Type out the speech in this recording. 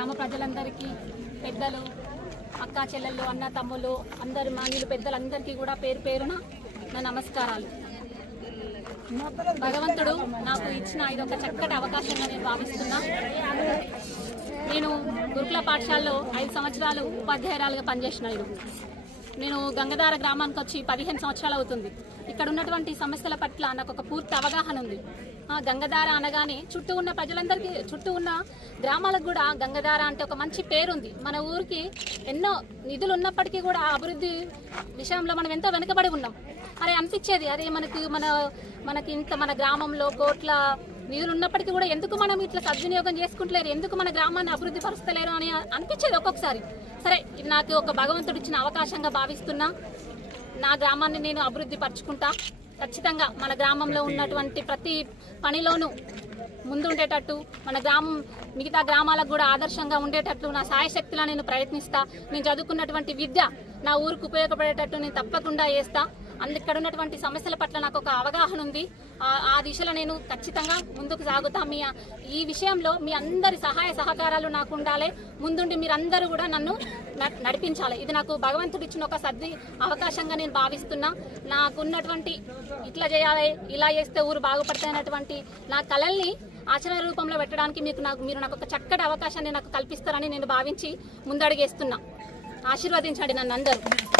గ్రామ ప్రజలందరికీ పెద్దలు అక్క చెల్లెళ్ళు అన్న తమ్ముళ్ళు అందరు మాన్యులు పెద్దలందరికీ కూడా పేరు పేరున నా నమస్కారాలు. భగవంతుడు నాకు ఇచ్చిన ఇది ఒక చక్కటి అవకాశంగా నేను భావిస్తున్నా. నేను గురుకుల పాఠశాలలో ఐదు సంవత్సరాలు ఉపాధ్యాయురాలుగా పనిచేసిన నేను గంగధార గ్రామానికి వచ్చి పదిహేను సంవత్సరాలు అవుతుంది. ఇక్కడ ఉన్నటువంటి సమస్యల పట్ల నాకు ఒక పూర్తి అవగాహన ఉంది. ఆ గంగధార అనగానే చుట్టూ ఉన్న ప్రజలందరికీ చుట్టూ ఉన్న గ్రామాలకు కూడా గంగధార అంటే ఒక మంచి పేరుంది. మన ఊరికి ఎన్నో నిధులు ఉన్నప్పటికీ కూడా అభివృద్ధి విషయంలో మనం ఎంతో వెనుకబడి ఉన్నాం. అరే అనిపించేది అరే మనకి మన మనకి ఇంత మన గ్రామంలో కోట్ల నిధులు ఉన్నప్పటికీ కూడా ఎందుకు మనం ఇట్లా సద్వినియోగం చేసుకుంటలేరు? ఎందుకు మన గ్రామాన్ని అభివృద్ధి పరుస్తలేరు అని అనిపించేది ఒక్కొక్కసారి. సరే నాకు ఒక భగవంతుడు ఇచ్చిన అవకాశంగా భావిస్తున్నా. నా గ్రామాన్ని నేను అభివృద్ధి పరుచుకుంటా. ఖచ్చితంగా మన గ్రామంలో ఉన్నటువంటి ప్రతి పనిలోనూ ముందుండేటట్టు మన గ్రామం మిగతా గ్రామాలకు కూడా ఆదర్శంగా ఉండేటట్లు నా సాయశక్తిలా నేను ప్రయత్నిస్తా. నేను చదువుకున్నటువంటి విద్య నా ఊరికి ఉపయోగపడేటట్టు నేను తప్పకుండా చేస్తాను ఇక్కడ ఉన్నటువంటి సమస్యల పట్ల నాకు ఒక అవగాహన ఉంది. ఆ- ఆ దిశలో నేను ఖచ్చితంగా ముందుకు సాగుతా. మీ ఈ విషయంలో మీ అందరి సహాయ సహకారాలు నాకు ఉండాలి. ముందుండి మీరందరూ కూడా నన్ను నడిపించాలి. ఇది నాకు భగవంతుడు ఇచ్చిన ఒక సద్ది అవకాశంగా నేను భావిస్తున్నా. నాకున్నటువంటి ఇట్లా చేయాలి ఇలా చేస్తే ఊరు బాగుపడతాయన్నటువంటి నా కళల్ని ఆచరణ రూపంలో పెట్టడానికి మీకు నాకు మీరు నాకు ఒక చక్కటి అవకాశాన్ని నాకు కల్పిస్తారని నేను భావించి ముందడుగేస్తున్నా. ఆశీర్వదించండి నన్ను అందరూ.